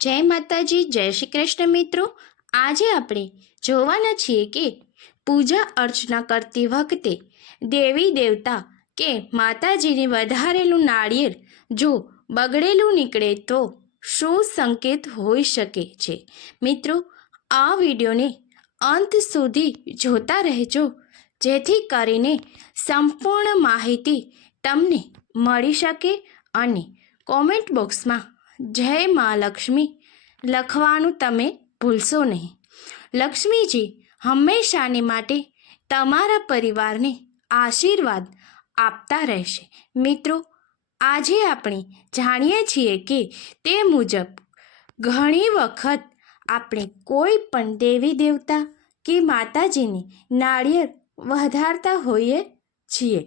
જય માતાજી, જય શ્રી કૃષ્ણ મિત્રો। આજે આપણે જોવાના છીએ કે પૂજા અર્ચના કરતી વખતે દેવી દેવતા કે માતાજીને વધારેલું નાળિયેર જો બગડેલું નીકળે તો શું સંકેત હોઈ શકે છે। મિત્રો, આ વિડીયોને અંત સુધી જોતા રહેજો, જેથી કરીને સંપૂર્ણ માહિતી તમને મળી શકે અને કોમેન્ટ બોક્સમાં જય મા લક્ષ્મી લખવાનું તમે ભૂલશો નહીં। લક્ષ્મીજી હંમેશાને માટે તમારા પરિવારને આશીર્વાદ આપતા રહેશે। મિત્રો, આજે આપણે જાણીએ છીએ કે તે મુજબ ઘણી વખત આપણે કોઈ પણ દેવી દેવતા કે માતાજીને નાળિયેર વધારતા હોઈએ છીએ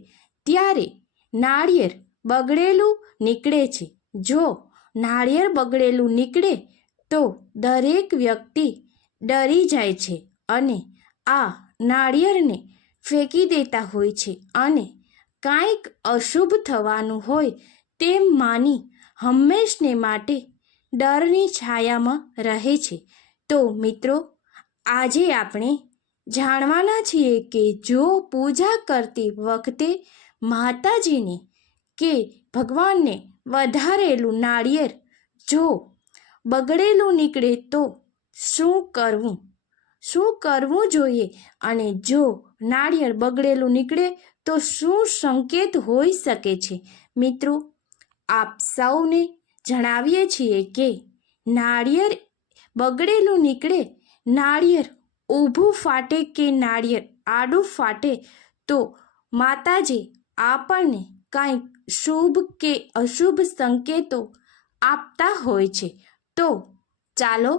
ત્યારે નાળિયેર બગડેલું નીકળે છે। જો નાળિયેર બગડેલું નીકળે તો દરેક વ્યક્તિ ડરી જાય છે અને આ નાળિયેરને ફેંકી દેતા હોય છે અને કાંઈક અશુભ થવાનું હોય તેમ માની હંમેશને માટે ડરની છાયામાં રહે છે। તો મિત્રો, આજે આપણે જાણવાના છીએ કે જો પૂજા કરતી વખતે માતાજીને કે ભગવાનને વધારેલું નાળિયેર જો બગડેલું નીકળે તો શું કરવું જોઈએ અને જો નાળિયેર બગડેલું નીકળે તો શું સંકેત હોઈ શકે છે। મિત્રો, આપ સૌને જણાવીએ છીએ કે નાળિયેર બગડેલું નીકળે, નાળિયેર ઊભું ફાટે કે નાળિયેર આડું ફાટે તો માતાજી આપણને કાંઈક શુભ કે અશુભ સંકેતો આપતા હોય છે। તો ચાલો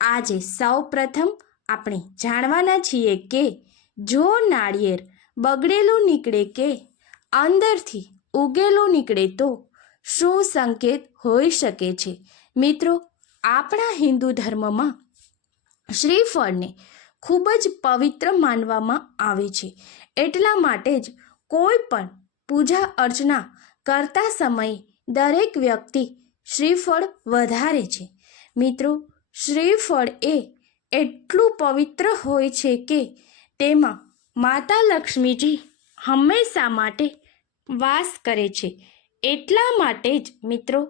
આજે સૌ પ્રથમ આપણે જાણવાના છીએ કે જો નાળિયેર બગડેલું નીકળે કે અંદરથી ઉગેલું નીકળે તો શું સંકેત હોઈ શકે છે। મિત્રો, આપણા હિન્દુ ધર્મમાં શ્રીફળને ખૂબ જ પવિત્ર માનવામાં આવે છે। એટલા માટે જ કોઈ પણ પૂજા અર્ચના કરતા સમયે દરેક વ્યક્તિ શ્રીફળ વધારે છે। મિત્રો, શ્રીફળ એ એટલું પવિત્ર હોય છે કે તેમાં માતા લક્ષ્મીજી હંમેશા માટે વાસ કરે છે। એટલા માટે જ મિત્રો,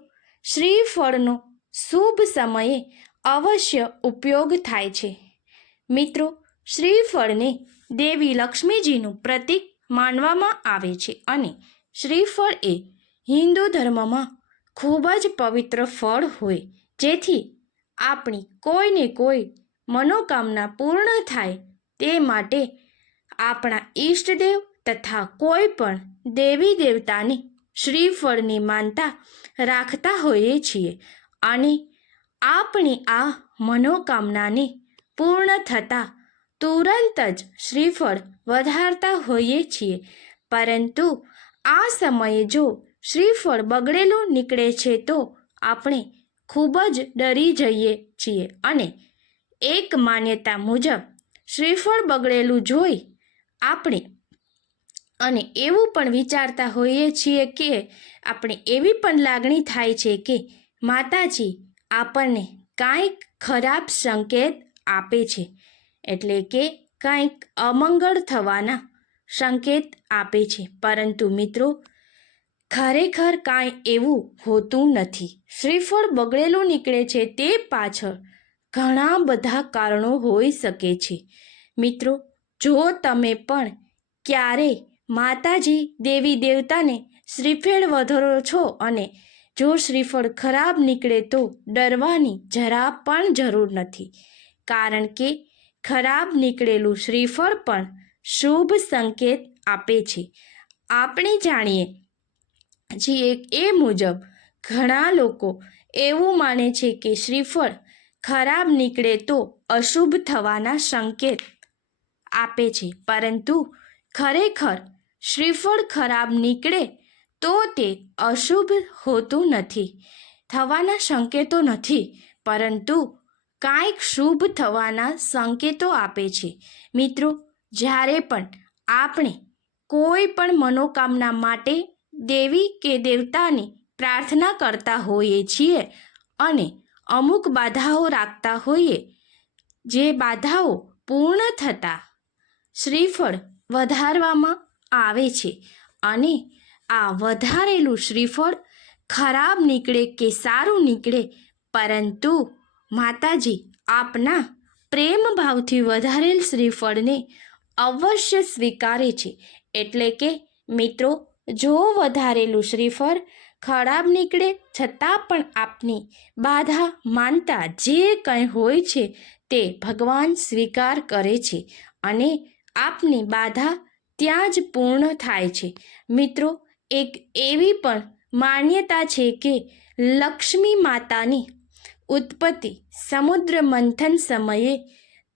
શ્રીફળનો શુભ સમયે અવશ્ય ઉપયોગ થાય છે। મિત્રો, શ્રીફળને દેવી લક્ષ્મીજીનું પ્રતીક માનવામાં આવે છે અને શ્રીફળ એ હિન્દુ ધર્મમાં ખૂબ જ પવિત્ર ફળ હોય જેથી આપણી કોઈને કોઈ મનોકામના પૂર્ણ થાય તે માટે આપણા ઈષ્ટદેવ તથા કોઈ પણ દેવી દેવતાને શ્રીફળની માનતા રાખતા હોઈએ છીએ અને આપણી આ મનોકામનાને પૂર્ણ થતાં તુરંત જ શ્રીફળ વધારતા હોઈએ છીએ। પરંતુ આ સમયે જો શ્રીફળ બગડેલું નીકળે છે તો આપણે ખૂબ જ ડરી જઈએ છીએ અને એક માન્યતા મુજબ શ્રીફળ બગડેલું જોઈ આપણે અને એવું પણ વિચારતા હોઈએ છીએ કે આપણે એવી પણ લાગણી થાય છે કે માતાજી આપણને કાંઈક ખરાબ સંકેત આપે છે, એટલે કે કાંઈક અમંગળ થવાના સંકેત આપે છે। પરંતુ મિત્રો, ખરેખર કાંઈ એવું હોતું નથી। શ્રીફળ બગડેલું નીકળે છે તે પાછળ ઘણા બધા કારણો હોઈ શકે છે। મિત્રો, જો તમે પણ ક્યારેય માતાજી દેવી દેવતાને શ્રીફળ વધારો છો અને જો શ્રીફળ ખરાબ નીકળે તો ડરવાની જરા પણ જરૂર નથી, કારણ કે ખરાબ નીકળેલું શ્રીફળ પણ શુભ સંકેત આપે છે। આપણે જાણીએ છીએ એ મુજબ ઘણા લોકો એવું માને છે કે શ્રીફળ ખરાબ નીકળે તો અશુભ થવાના સંકેત આપે છે, પરંતુ ખરેખર શ્રીફળ ખરાબ નીકળે તો તે અશુભ હોતું નથી, થવાના સંકેતો નથી, પરંતુ કાંઈક શુભ થવાના સંકેતો આપે છે। મિત્રો, જ્યારે પણ આપણે કોઈ પણ મનોકામના માટે દેવી કે દેવતાની પ્રાર્થના કરતા હોઈએ છીએ અને અમુક બાધાઓ રાખતા હોઈએ, જે બાધાઓ પૂર્ણ થતાં શ્રીફળ વધારવામાં આવે છે અને આ વધારેલું શ્રીફળ ખરાબ નીકળે કે સારું નીકળે, પરંતુ માતાજી આપના પ્રેમ ભાવથી વધારેલ શ્રીફળને અવશ્ય સ્વીકારે છે. એટલે કે મિત્રો, જો વધારેલું શ્રીફળ ખરાબ નીકળે છતાં પણ આપની બાધા માનતા જે કંઈ હોય છે તે ભગવાન સ્વીકાર કરે છે અને આપની બાધા ત્યાં જ પૂર્ણ થાય છે. મિત્રો, એક એવી પણ માન્યતા છે કે લક્ષ્મી માતાની ઉત્પત્તિ સમુદ્ર મંથન સમયે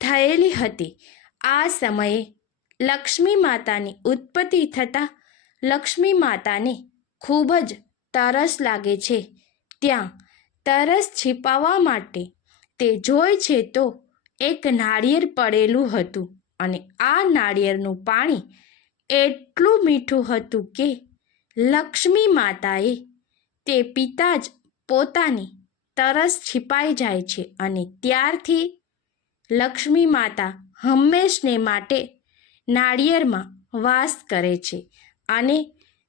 થયેલી હતી. આ સમયે લક્ષ્મી માતાની ઉત્પત્તિ થતાં લક્ષ્મી માતાને ખૂબ જ તરસ લાગે છે. ત્યાં તરસ छिपाવવા માટે તે જોઈ છે તો એક નાળિયેર પડેલું હતું અને આ નાળિયેરનું પાણી એટલું મીઠું હતું કે લક્ષ્મી માતાએ તે પીતા જ પોતાની તરસ छिपाઈ જાય છે અને ત્યારથી લક્ષ્મી માતા હંમેશને માટે નાળિયેરમાં વાસ કરે છે અને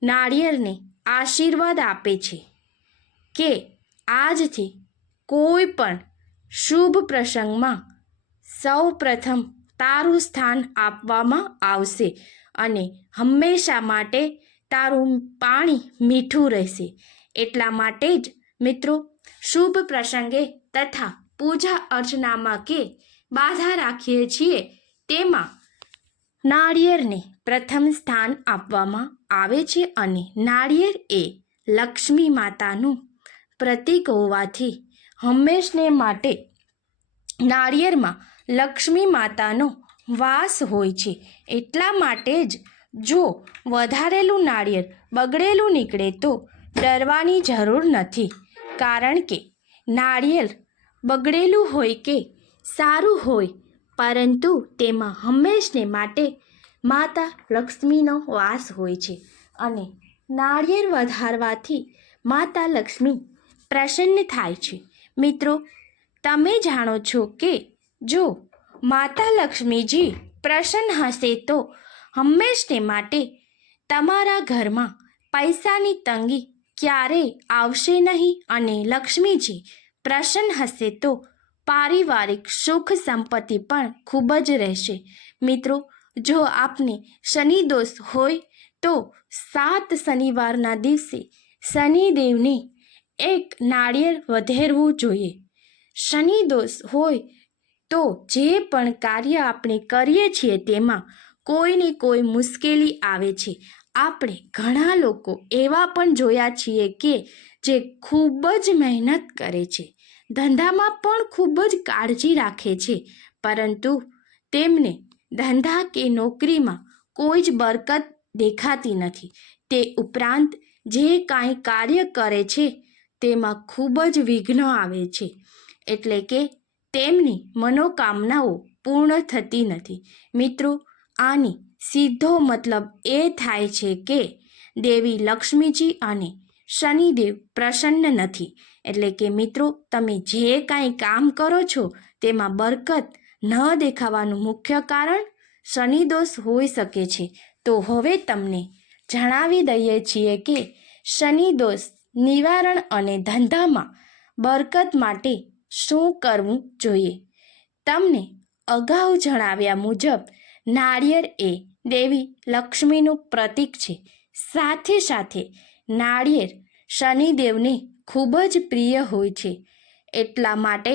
નાળિયેરને આશીર્વાદ આપે છે કે આજથી કોઈ પણ શુભ પ્રસંગમાં સૌ પ્રથમ તારું સ્થાન આપવામાં આવશે અને હંમેશા માટે તારું પાણી મીઠું રહેશે. એટલા માટે જ મિત્રો, શુભ પ્રસંગે તથા પૂજા અર્ચનામાં કે બાધા રાખીએ છીએ તેમાં નાળિયેરને પ્રથમ સ્થાન આપવામાં આવે છે અને નાળિયેર એ લક્ષ્મી માતાનું પ્રતીક હોવાથી હંમેશને માટે નાળિયેરમાં લક્ષ્મી માતાનો વાસ હોય છે. એટલા માટે જ જો વધારેલું નાળિયેર બગડેલું નીકળે તો ડરવાની જરૂર નથી, કારણ કે નાળિયેર બગડેલું હોય કે સારું હોય, પરંતુ તેમાં હંમેશને માટે માતા લક્ષ્મીનો વાસ હોય છે અને નાળિયેર વધારવાથી માતા લક્ષ્મી પ્રસન્ન થાય છે. મિત્રો, તમે જાણો છો કે જો માતા લક્ષ્મીજી પ્રસન્ન હશે તો હંમેશને માટે તમારા ઘરમાં પૈસાની તંગી ક્યારેય આવશે નહીં અને લક્ષ્મીજી પ્રસન્ન હશે તો પારિવારિક સુખ સંપત્તિ પણ ખૂબ જ રહેશે. મિત્રો, જો આપને શનિ દોષ હોય તો 7 શનિવારના દિવસે શનિદેવને એક નાળિયેર વધેરવું જોઈએ. શનિ દોષ હોય તો જે પણ કાર્ય આપણે કરીએ છીએ તેમાં કોઈને કોઈ મુશ્કેલી આવે છે. આપણે ઘણા લોકો એવા પણ જોયા છીએ કે જે ખૂબ જ મહેનત કરે છે, ધંધામાં પણ ખૂબ જ કાળજી રાખે છે, પરંતુ તેમને ધંધા કે નોકરીમાં કોઈ જ બરકત દેખાતી નથી. તે ઉપરાંત જે કાંઈ કાર્ય કરે છે તેમાં ખૂબ જ વિઘ્ન આવે છે, એટલે કે તેમની મનોકામનાઓ પૂર્ણ થતી નથી. મિત્રો, આની સીધો મતલબ એ થાય છે કે દેવી લક્ષ્મીજી અને શનિદેવ પ્રસન્ન નથી. એટલે કે મિત્રો, તમે જે કાંઈ કામ કરો છો તેમાં બરકત ન દેખાવાનું મુખ્ય કારણ શનિદોષ હોઈ શકે છે. તો હવે તમને જણાવી દઈએ છીએ કે શનિદોષ નિવારણ અને ધંધામાં બરકત માટે શું કરવું જોઈએ. તમને અગાઉ જણાવ્યા મુજબ નાળિયેર એ દેવી લક્ષ્મીનું પ્રતીક છે. સાથે સાથે નાળિયેર શનિદેવને ખૂબ જ પ્રિય હોય છે. એટલા માટે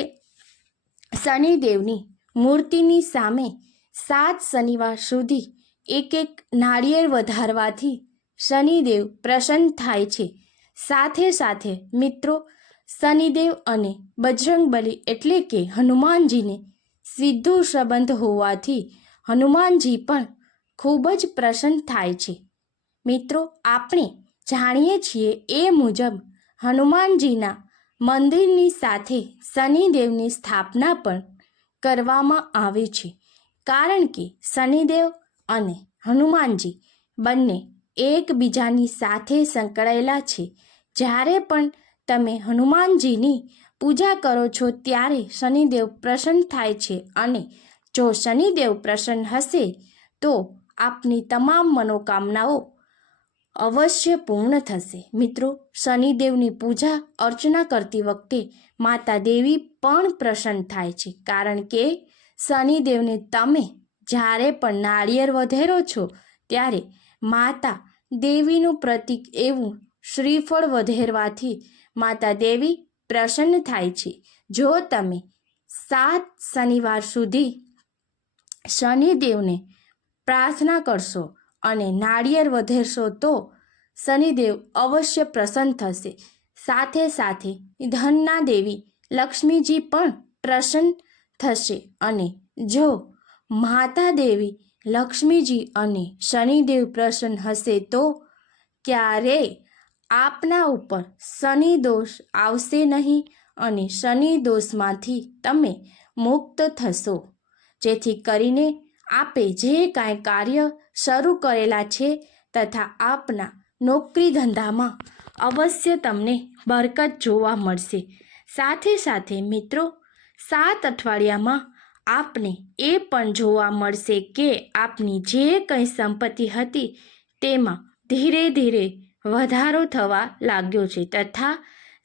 શનિદેવની મૂર્તિની સામે 7 શનિવાર સુધી એક નાળિયેર વધારવાથી શનિદેવ પ્રસન્ન થાય છે. સાથે સાથે મિત્રો, શનિદેવ અને બજરંગબલી એટલે કે હનુમાનજીને સીધો સંબંધ હોવાથી હનુમાનજી પણ ખૂબ જ પ્રસન્ન થાય છે. મિત્રો, આપણે જાણીએ છીએ એ મુજબ હનુમાનજીના મંદિરની સાથે શનિદેવની સ્થાપના પણ કરવામાં આવે છે, કારણ કે શનિદેવ અને હનુમાનજી બંને એકબીજાની સાથે સંકળાયેલા છે. જ્યારે પણ તમે હનુમાનજીની પૂજા કરો છો ત્યારે શનિદેવ પ્રસન્ન થાય છે અને જો શનિદેવ પ્રસન્ન હશે તો આપની તમામ મનોકામનાઓ અવશ્ય પૂર્ણ થશે. મિત્રો, શનિદેવની પૂજા અર્ચના કરતી વખતે માતા દેવી પણ પ્રસન્ન થાય છે, કારણ કે શનિદેવને તમે જ્યારે પણ નાળિયેર વધેરો છો ત્યારે માતા દેવીનું પ્રતીક એવું શ્રીફળ વધેરવાથી માતા દેવી પ્રસન્ન થાય છે. જો તમે 7 શનિવાર સુધી શનિદેવને પ્રાર્થના કરશો અને નાળિયેર વધેરશો તો શનિદેવ અવશ્ય પ્રસન્ન થશે. સાથે સાથે ધનના દેવી લક્ષ્મીજી પણ પ્રસન્ન થશે. અને જો માતા દેવી લક્ષ્મીજી અને શનિદેવ પ્રસન્ન હશે તો ક્યારેય આપના ઉપર શનિ દોષ આવશે નહીં અને શનિ દોષમાંથી તમે મુક્ત થશો. જેથી કરીને આપે જે કાંઈ કાર્ય શરૂ કરેલા છે તથા આપના નોકરી ધંધામાં અવશ્ય તમને બરકત જોવા મળશે. સાથે સાથે મિત્રો, 7 અઠવાડિયામાં આપને એ પણ જોવા મળશે કે આપની જે કંઈ સંપત્તિ હતી તેમાં ધીરે ધીરે વધારો થવા લાગ્યો છે તથા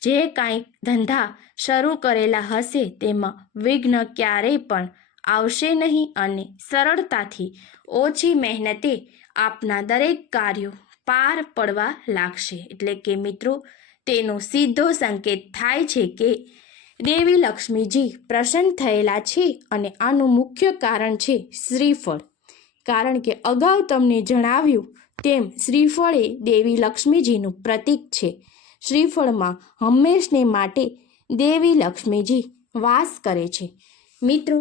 જે કાંઈ ધંધા શરૂ કરેલા હશે તેમાં વિઘ્ન ક્યારેય પણ આવશે નહીં અને સરળતાથી ઓછી મહેનતે આપના દરેક કાર્યો પાર પડવા લાગશે. એટલે કે મિત્રો, તેનો સીધો સંકેત થાય છે કે દેવી લક્ષ્મીજી પ્રસન્ન થયેલા છે અને આનું મુખ્ય કારણ છે શ્રીફળ. કારણ કે અગાઉ તમને જણાવ્યું તેમ શ્રીફળ એ દેવી લક્ષ્મીજીનું પ્રતીક છે. શ્રીફળમાં હંમેશને માટે દેવી લક્ષ્મીજી વાસ કરે છે. મિત્રો,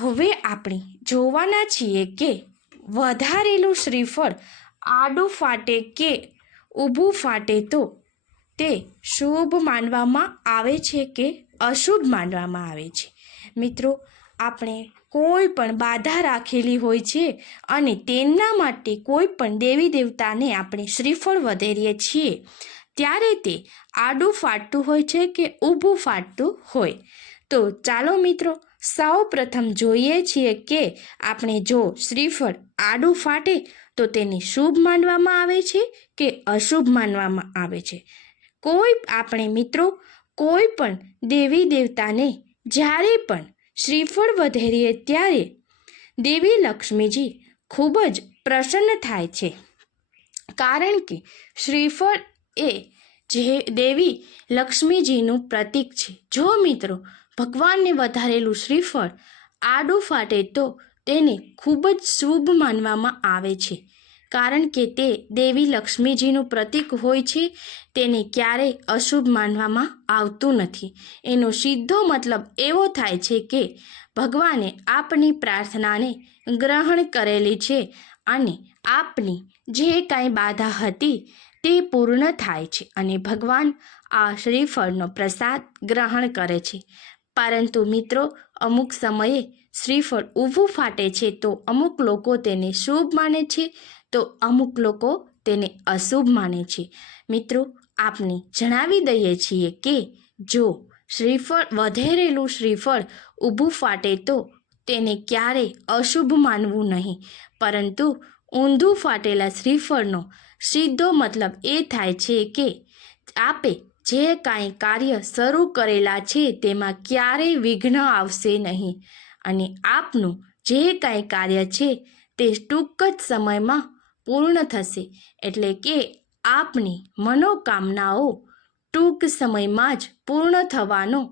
હવે આપણે જોવાના છીએ કે વધારેલું શ્રીફળ આડું ફાટે કે ઊભું ફાટે તો તે શુભ માનવામાં આવે છે કે અશુભ માનવામાં આવે છે. મિત્રો, આપણે કોઈ પણ બાધા રાખેલી હોય છે અને તેના માટે કોઈ પણ દેવી દેવતાને આપણે શ્રીફળ વધેરીએ છીએ ત્યારે તે આડું ફાટતું હોય છે કે ઊભું ફાટતું હોય. તો ચાલો મિત્રો, સૌ પ્રથમ જોઈએ છીએ કે આપણે જો શ્રીફળ આડું ફાટે તો તેને શુભ માનવામાં આવે છે કે અશુભ માનવામાં આવે છે. આપણે મિત્રો કોઈ પણ દેવી દેવતાને જ્યારે પણ શ્રીફળ વધેરીએ ત્યારે દેવી લક્ષ્મીજી ખૂબ જ પ્રસન્ન થાય છે. કારણ કે શ્રીફળ એ જે દેવી લક્ષ્મીજીનું પ્રતીક છે. જો મિત્રો ભગવાનને વધારેલું શ્રીફળ આડું ફાટે તો તેને ખૂબ જ શુભ માનવામાં આવે છે. કારણ કે તે દેવી લક્ષ્મીજીનું પ્રતીક હોય છે, તેને ક્યારેય અશુભ માનવામાં આવતું નથી. એનો સીધો મતલબ એવો થાય છે કે ભગવાને આપની પ્રાર્થનાને ગ્રહણ કરેલી છે અને આપની જે કાંઈ બાધા હતી તે પૂર્ણ થાય છે અને ભગવાન આ શ્રીફળનો પ્રસાદ ગ્રહણ કરે છે. પરંતુ મિત્રો, અમુક સમયે શ્રીફળ ઊભું ફાટે છે તો અમુક લોકો તેને શુભ માને છે તો અમુક લોકો તેને અશુભ માને છે. મિત્રો, આપને જણાવી દઈએ છીએ કે જો વધેરેલું શ્રીફળ ઊભું ફાટે તો તેને ક્યારેય અશુભ માનવું નહીં, પરંતુ ઊંધું ફાટેલા શ્રીફળનો સીધો મતલબ એ થાય છે કે આપે જે કાંઈ કાર્ય શરૂ કરેલા છે તેમાં ક્યારેય વિઘ્ન આવશે નહીં અને આપનું જે કાંઈ કાર્ય છે તે ટૂંક જ સમયમાં પૂર્ણ થશે. એટલે કે આપની મનોકામનાઓ ટૂંક સમયમાં જ પૂર્ણ થવાનો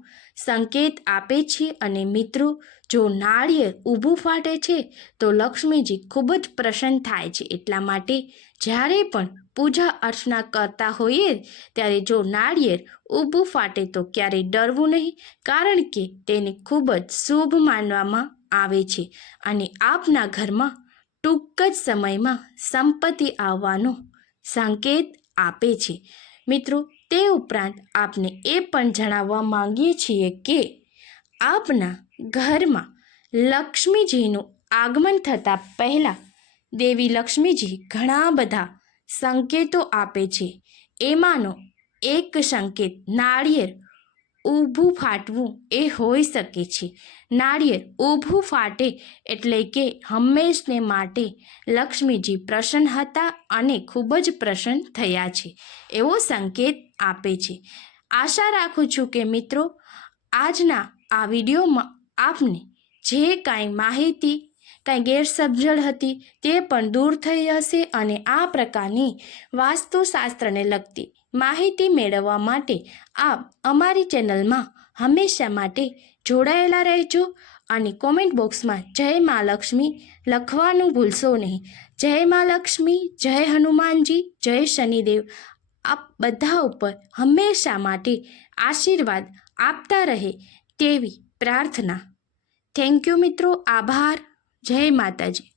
સંકેત આપે છે. અને મિત્રો, જો નાળિયેર ઊભું ફાટે છે તો લક્ષ્મીજી ખૂબ જ પ્રસન્ન થાય છે. એટલા માટે જ્યારે પણ પૂજા અર્ચના કરતા હોઈએ ત્યારે જો નાળિયેર ઊભું ફાટે તો ક્યારેય ડરવું નહીં, કારણ કે તેને ખૂબ જ શુભ માનવામાં આવે છે અને આપના ઘરમાં ટૂંક જ સમયમાં સંપત્તિ આવવાનો સંકેત આપે છે. મિત્રો, તે ઉપરાંત આપને એ પણ જણાવવા માંગીએ છીએ કે આપના ઘરમાં લક્ષ્મીજીનું આગમન થતાં પહેલાં દેવી લક્ષ્મીજી ઘણા બધા સંકેતો આપે છે. એમાંનો એક સંકેત નાળિયેર ઊભું ફાટવું એ હોઈ શકે છે. નાળિયેર ઊભું ફાટે એટલે કે હંમેશને માટે લક્ષ્મીજી પ્રસન્ન હતા અને ખૂબ જ પ્રસન્ન થયા છે એવો સંકેત આપે છે. આશા રાખું છું કે મિત્રો આજના આ વિડીયોમાં આપને જે કાંઈ માહિતી કાંઈ ગેરસમજણ હતી તે પણ દૂર થઈ હશે અને આ પ્રકારની વાસ્તુશાસ્ત્રને લગતી માહિતી મેળવવા માટે આપ અમારી ચેનલમાં હંમેશા માટે જોડાયેલા રહેજો અને કોમેન્ટ બોક્સમાં જય મા લક્ષ્મી લખવાનું ભૂલશો નહીં. જય મા લક્ષ્મી, જય હનુમાનજી, જય શનિદેવ આપ બધા ઉપર હંમેશા માટે આશીર્વાદ આપતા રહે તેવી પ્રાર્થના. થેન્ક યુ મિત્રો. આભાર. જય માતાજી.